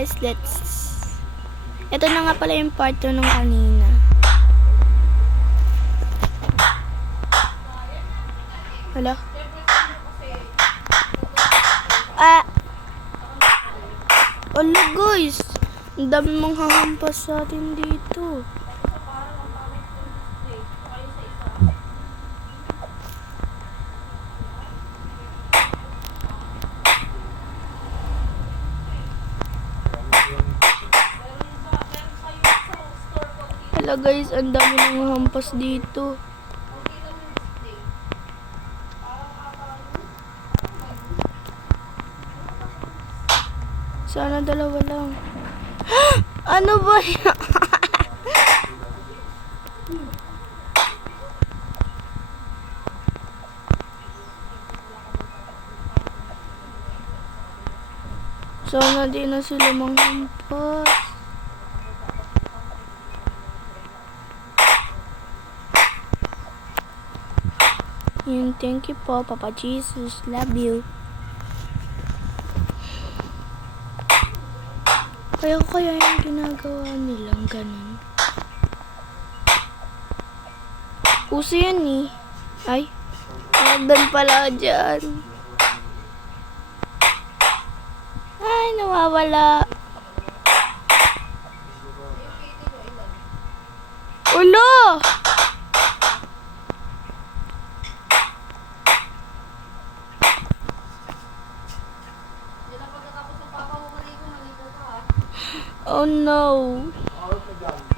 guys, ito na nga pala yung part 2 nung kanina. Hala? Hala guys, ang dami mong hahampas sa atin dito. Hala guys, ang dami mong hahampas dito. Sana dalawa lang. Ano ba yan? Sana di na sila manghampas. Yun, thank you po, Papa Jesus. Love you. Kaya yung ginagawa nilang ganun. Uso yan eh. Ay, nagdan pala dyan. Ay, nawawala. Ulo! Oh no.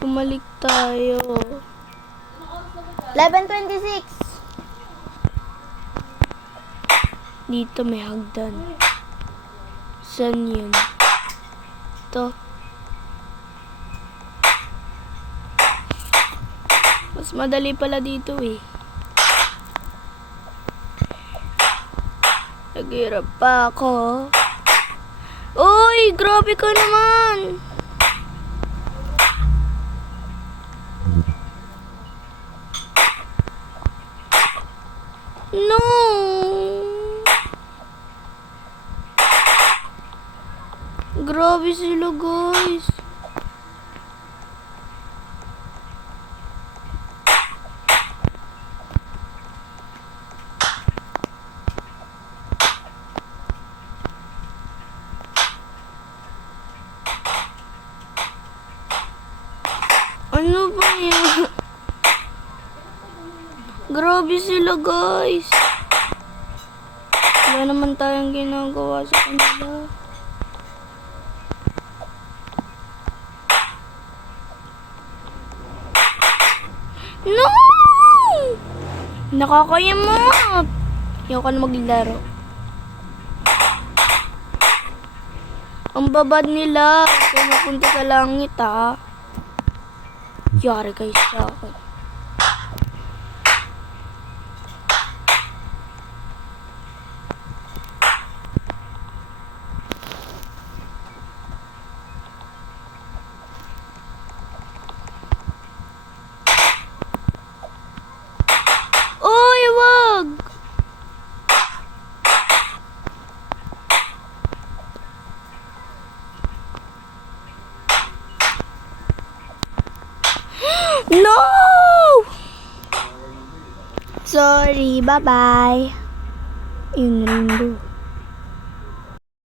Bumalik tayo. 11:26. Dito may hagdan. Saan yun? Ito. Mas madali pala dito eh. Naghirap pa ako. Uy, grabe ka naman. No. Grabe sila guys. Ano ba yan? Grabe sila guys. Wala naman tayong ginagawa sa kanila. No! Nakakayamot. Ayoko na maglaro. Ang babad nila. Kaya mapunta sa langit ha. Yari guys sa akin. Oy, wag! No! Sorry, bye-bye. Yun,